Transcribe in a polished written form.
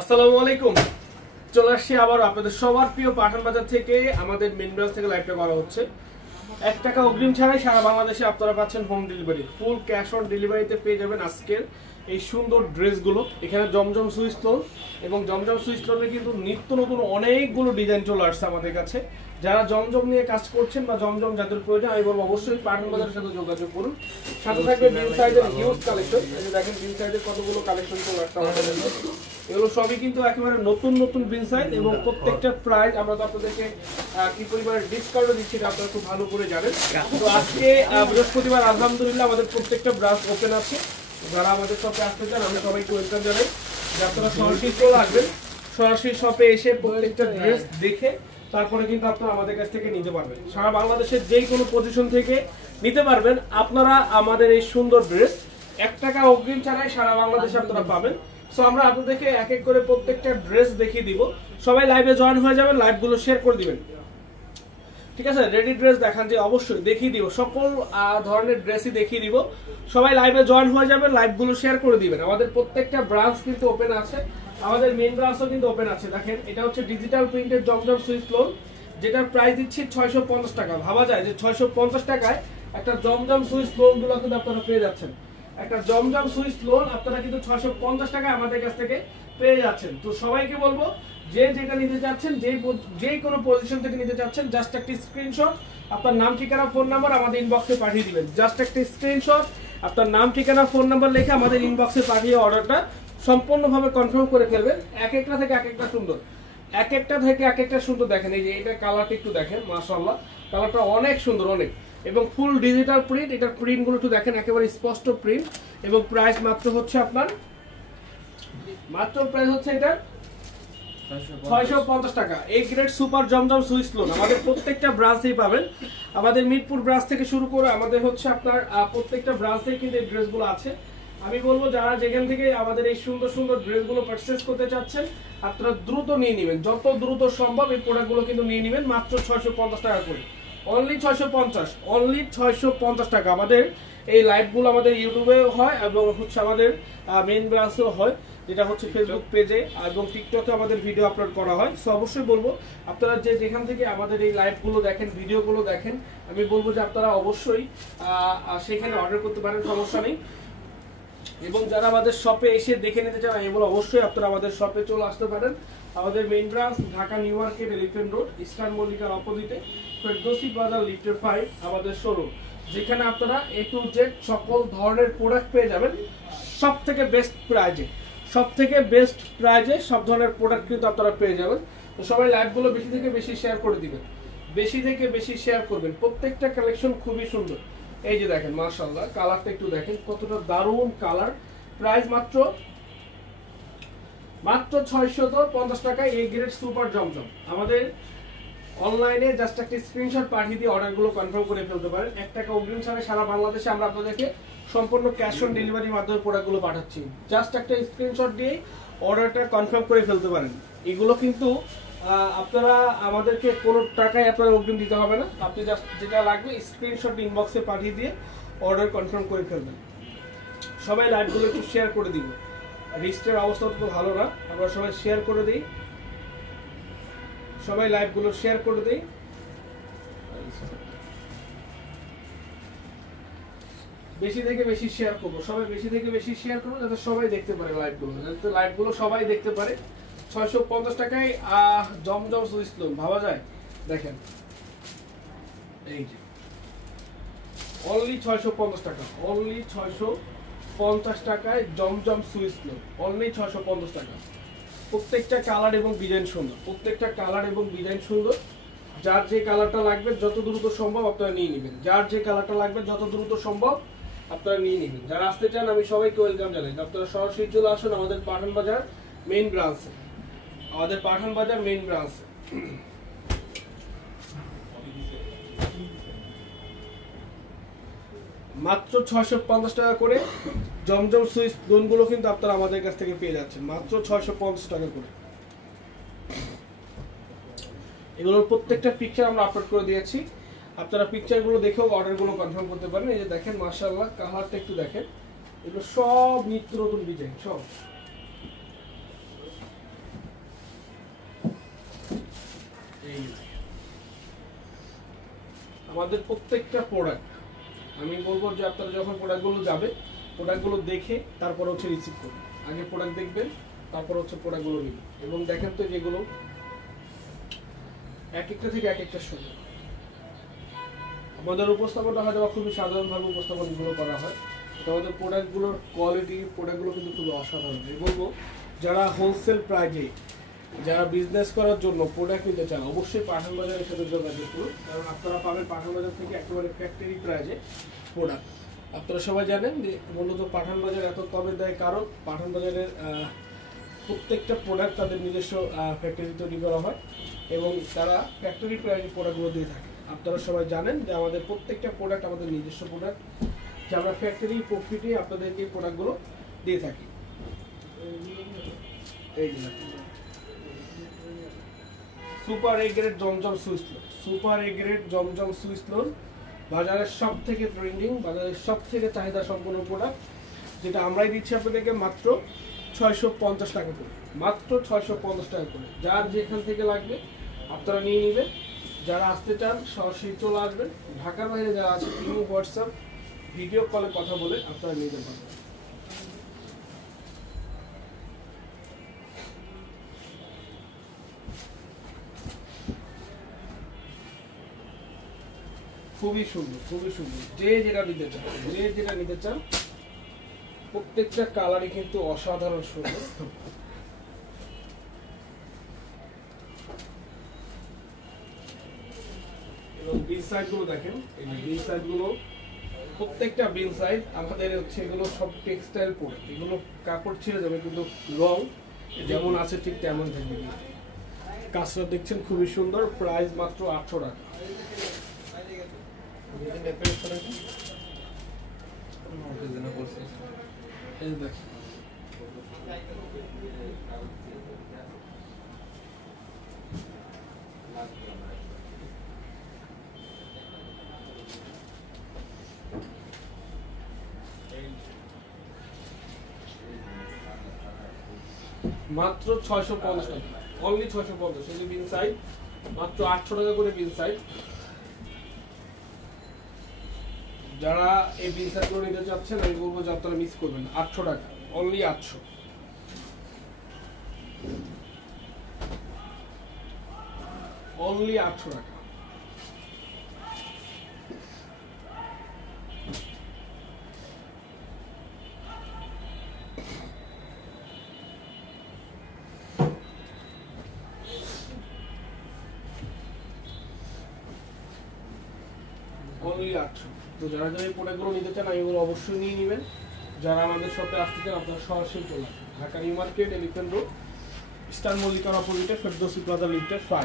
আসসালামু আলাইকুম। চলে আসছি আবার আপনাদের সবার প্রিয় পাঠান বাজার থেকে। আমাদের মেন ব্রাঞ্চ থেকে লাইভটা করা হচ্ছে। 1 টাকা অগ্রিম ছাড়াই সারা বাংলাদেশে আপনারা পাচ্ছেন home delivery. Full cash on ডেলিভারিতে পেয়ে যাবেন আজকের এই সুন্দর ড্রেসগুলো। এখানে জমজম সুইচ স্টোন এবং জমজম সুইচ স্টোনের কিন্তু নিত্য নতুন অনেকগুলো ডিজাইন চলে আসছে আমাদের কাছে। যারা জমজম নিয়ে কাজ করছেন বা জমজম যাদের প্রয়োজন, আমি বলবো অবশ্যই পাঠান বাজারের সাথে যোগাযোগ করুন। সাথে থাকবে বিল সাইজের হিউজ কালেকশন। এই যে দেখেন বিল সাইজের কতগুলো কালেকশন চলে আসছে আমাদের কাছে। এগুলো সবই কিন্তু একেবারে নতুন নতুন বিল সাইজ এবং প্রত্যেকটা প্রাইস আমরা তো আপনাদেরকে কি পরিমাণে ডিসকাউন্ট দিচ্ছি এটা আপনারা খুব ভালো করে জানেন। তো আজকে বৃহস্পতিবার আলহামদুলিল্লাহ আমাদের প্রত্যেকটা ব্রাঞ্চ ওপেন আছে। যারা আমাদের শপে আসতে চান আমি সবাইকে ওয়েলকাম জানাই যে আপনারা সরাসরি চলে আসবেন। সরাসরি শপে এসে প্রত্যেকটা ড্রেস দেখে তারপরে কিন্তু আপনারা আমাদের কাছ থেকে নিতে পারবেন। সারা বাংলাদেশের যেই কোনো পজিশন থেকে নিতে পারবেন আপনারা আমাদের এই সুন্দর ড্রেস। 1 টাকা অগ্রিম ছাড়াই সারা বাংলাদেশে আপনারা পাবেন। সো আমরা আপনাদেরকে এক এক করে প্রত্যেকটা ড্রেস দেখিয়ে দিব। সবাই লাইভে জয়েন হয়ে যাবেন, লাইভগুলো শেয়ার করে দিবেন, ঠিক আছে? রেডি ড্রেস দেখান যে অবশ্যই দেখিয়ে দিব, সকল ধরনের ড্রেসই দেখিয়ে দিব। সবাই লাইভে জয়েন হয়ে যাবেন, লাইভগুলো শেয়ার করে দিবেন। আমাদের প্রত্যেকটা ব্রাঞ্চ কিন্তু ওপেন আছে, আমাদের মেইন ব্রাঞ্চও কিন্তু ওপেন আছে। দেখেন এটা হচ্ছে ডিজিটাল প্রিন্টেড জমজম সুইচ লোন, যেটার প্রাইস দিচ্ছি 650 টাকা। ভাবা যায় যে 650 টাকায় একটা জমজম সুইচ লোন গুলো কিন্তু আপনারা পেয়ে যাচ্ছেন। একটা জমজম সুইচ লোন আপনারা কিন্তু 650 টাকায় আমাদের কাছ থেকে পেয়ে যাচ্ছেন। তো সবাইকে বলবো যে যেটা নিতে চাচ্ছেন, যে কোনো পজিশন থেকে নিতে চাচ্ছেন, জাস্ট একটা স্ক্রিনশট আপনার নাম ঠিকানা ফোন নাম্বার আমাদের ইনবক্সে পাঠিয়ে দিবেন। জাস্ট একটা স্ক্রিনশট আপনার নাম ঠিকানা ফোন নাম্বার লিখে আমাদের ইনবক্সে পাঠিয়ে অর্ডারটা সম্পূর্ণভাবে কনফার্ম করে ফেলবেন। এক একটা থেকে এক একটা সুন্দর, এক একটা থেকে এক একটা সুন্দর। দেখেন এই যে এটা কালারটা একটু দেখেন, মাশাআল্লাহ কালারটা অনেক সুন্দর, অনেক, এবং ফুল ডিজিটাল প্রিন্ট। এটার প্রিন্টগুলো একটু দেখেন, একেবারে স্পষ্ট প্রিন্ট। এবং প্রাইস মাত্র হচ্ছে আপনার প্রাইস হচ্ছে এটা 650 টাকা। এই গ্রেড সুপার জমজম সুইচ লোন আমাদের প্রত্যেকটা ব্রাঞ্চেই পাবেন। আমাদের মিরপুর ব্রাঞ্চ থেকে শুরু করে আমাদের হচ্ছে আপনার প্রত্যেকটা ব্রাঞ্চেই কিন্তু এই ড্রেসগুলো আছে। আমি বলবো যারা যেখান থেকে আমাদের এই সুন্দর সুন্দর ড্রেসগুলো পারচেজ করতে চাচ্ছেন আপনারা দ্রুত নিয়ে নেবেন, যত দ্রুত সম্ভব এই প্রোডাক্টগুলো কিন্তু নিয়ে নেবেন মাত্র 650 টাকা করে। অনলি 650, অনলি 650 টাকা। আমাদের এই লাইভগুলো আমাদের ইউটিউবে হয় এবং হচ্ছে আমাদের মেইন ব্রাঞ্চেও হয়, যেটা হচ্ছে ফেসবুক পেজে এবং টিকটকে আমাদের ভিডিও আপলোড করা হয়। সো অবশ্যই বলবো আপনারা যে যেখান থেকে আমাদের এই লাইভগুলো দেখেন, ভিডিওগুলো দেখেন, আমি বলবো যে আপনারা অবশ্যই সেখানে অর্ডার করতে পারেন, সমস্যা নেই। এবং যারা আমাদের শপে এসে দেখে নিতে চান আমি বলবো অবশ্যই আপনারা আমাদের শপে চলে আসতে পারেন। আমাদের main branch Dhaka New Market, Elephant Road, Eastern মল্লিকার অপোজিটে, ফেরদৌসি প্লাজা লিফটের 5 আমাদের শোরুম, যেখানে আপনারা A to Z সকল ধরনের প্রোডাক্ট পেয়ে যাবেন সব থেকে বেস্ট প্রাইজে সব ধরনের প্রোডাক্ট কিন্তু আপনারা পেয়ে যাবেন। তো সবাই লাইভগুলো বেশি থেকে বেশি শেয়ার করে দিবেন, বেশি থেকে বেশি শেয়ার করবেন। প্রত্যেকটা কালেকশন খুবই সুন্দর। এই যে দেখেন মাশাআল্লাহ কালারটা একটু দেখেন কতটা দারুণ কালার। প্রাইস মাত্র 650 টাকায় এই গ্রেড সুপার জমজম। আমাদের অনলাইনে জাস্ট একটা স্ক্রিনশট পাঠিয়ে দিয়ে অর্ডারগুলো কনফার্ম করে ফেলতে পারেন। 1 টাকা অগ্রিম ছাড়া সারা বাংলাদেশে আমরা আপনাদেরকে সম্পূর্ণ ক্যাশ অন ডেলিভারির মাধ্যমে প্রোডাক্টগুলো পাঠাচ্ছি। জাস্ট একটা স্ক্রিনশট দিয়ে অর্ডারটা কনফার্ম করে ফেলতে পারেন। এগুলো কিন্তু আপনারা আমাদেরকে কোনো টাকায় আপনার অগ্রিম দিতে হবে না। আপনি জাস্ট যেটা লাগবে স্ক্রিনশট ইনবক্সে পাঠিয়ে দিয়ে অর্ডার কনফার্ম করে ফেলবেন। সবাই লাইভগুলো একটু শেয়ার করে দিব। রিস্টের অবস্থা তো ভালো না, আমরা সবাই শেয়ার করে দিই, সবাই লাইভগুলো শেয়ার করে দিই। বেশি থেকে বেশি শেয়ার করবো, সবাই বেশি থেকে বেশি শেয়ার করবো যাতে সবাই দেখতে পারে লাইভগুলো, যাতে লাইভগুলো সবাই দেখতে পারে। 650 টাকায় জমজম সুইচ লোন, ভাবা যায়? দেখেন এই যে অনলি 650 টাকা, অনলি 650 টাকায় জমজম সুইচ লোন, অনলি 650 টাকা। প্রত্যেকটা কালার এবং ডিজাইন সুন্দর, প্রত্যেকটা কালার এবং ডিজাইন সুন্দর। যার যে কালারটা লাগবে যত দ্রুত সম্ভব আপনারা নিয়ে নেবেন, যার যে কালারটা লাগবে যত দ্রুত সম্ভব আপনারা নিয়ে নেবেন। যারা আসতে চান আমি সবাইকে ওয়েলকাম জানাই। আপনারা সরাসরি চলে আসুন আমাদের পাঠান বাজার মেইন ব্রাঞ্চে, আমাদের পাঠান বাজার মেইন ব্রাঞ্চে। মাত্র 650 টাকা করে জমজম সুইচ লোনগুলো কিন্তু আপনারা আমাদের কাছ থেকে পেয়ে যাচ্ছেন মাত্র 650 টাকা করে। এগুলোর প্রত্যেকটা পিকচার আমরা আপলোড করে দিয়েছি, আপনারা পিকচারগুলো দেখেও অর্ডারগুলো কনফার্ম করতে পারেন। এই যে দেখেন মাশাআল্লাহ কালারটা একটু দেখেন, এগুলো সব নিত্য নতুন ডিজাইন, সব আমাদের প্রত্যেকটা প্রোডাক্ট আমি বলবো যে আপনারা যখন প্রোডাক্টগুলো যাবে প্রোডাক্টগুলো দেখে তারপর হচ্ছে রিসিভ করবেন। আগে প্রোডাক্ট দেখবেন, তারপর হচ্ছে প্রোডাক্টগুলো নেবেন। এবং দেখেন তো যেগুলো এক একটা থেকে এক একটা সুন্দর। আমাদের উপস্থাপনটা হয়তো খুবই সাধারণভাবে উপস্থাপনগুলো করা হয়, তো আমাদের প্রোডাক্টগুলোর কোয়ালিটি, প্রোডাক্টগুলো কিন্তু খুবই অসাধারণ। আমি বলবো যারা হোলসেল প্রাইজে যারা বিজনেস করার জন্য প্রোডাক্ট নিতে চান অবশ্যই পাঠান বাজারের সাথে যোগাযোগ করুন, কারণ আপনারা পাবেন পাঠান বাজার থেকে একেবারে ফ্যাক্টরি প্রাইজে প্রোডাক্ট। আপনারা সবাই জানেন যে মূলত পাঠান বাজার এত কমে দেয় কারণ পাঠান বাজারের প্রত্যেকটা প্রোডাক্ট তাদের নিজস্ব ফ্যাক্টরি তৈরি করা হয় এবং তারা ফ্যাক্টরি প্রাইজে প্রোডাক্টগুলো দিয়ে থাকে। আপনারা সবাই জানেন যে আমাদের প্রত্যেকটা প্রোডাক্ট আমাদের নিজস্ব প্রোডাক্ট, যে আমরা ফ্যাক্টরি প্রফিটে আপনাদেরকে এই প্রোডাক্টগুলো দিয়ে থাকি। এই যে super A grade Zamzam switch loan, super A grade Zamzam switch loan বাজারের সব থেকে ট্রেন্ডিং, বাজারের সব থেকে চাহিদা সম্পন্ন প্রোডাক্ট, যেটা আমরাই দিচ্ছি আপনাদেরকে মাত্র 650 টাকা করে, মাত্র 650 টাকা করে। যার যেখান থেকে লাগবে আপনারা নিয়ে নেবেন। যারা আসতে চান সরাসরি চলে আসবেন। ঢাকার বাইরে যারা আছে ইমো, হোয়াটসঅ্যাপ, ভিডিও কলে কথা বলে আপনারা নিতে পারবেন। খুবই সুন্দর, খুবই সুন্দর। যে যেটা নিতে চান, যে যেটা নিতে চান, প্রত্যেকটা কালারই কিন্তু অসাধারণ সুন্দর। এবং বিল সাইড গুলো দেখেন, এই যে বিল সাইড গুলো প্রত্যেকটা বিল সাইড আমাদের হচ্ছে এগুলো সব টেক্সটাইল প্রোডাক্ট, এগুলো কাপড় ছেড়ে যাবে কিন্তু রং যেমন আছে ঠিক তেমন থাকবে। কাজটা দেখছেন খুবই সুন্দর, প্রাইস মাত্র 800 টাকা। মাত্র 650 টাকা, অনলি 650। এই যে বিন সাইড মাত্র 800 টাকা করে বিন সাইড। যারা এই বিন সাইড গুলো নিতে চাচ্ছেন আমি বলবো যে আপনারা মিস করবেন না, 800 টাকা, অনলি 800, অনলি 800 টাকা। অনলি 800। তো যারা যারা এই প্রোডাক্টগুলো নিতে চান আমি এগুলো অবশ্যই নিয়ে নেবেন। যারা আমাদের শপে আসতে চান আপনারা সরাসরি চলে আসবেন। Dhaka New Market, Elephant Road, star মল্লিকার অপোজিটে ফেরদৌসি প্লাজা লিফটের 5।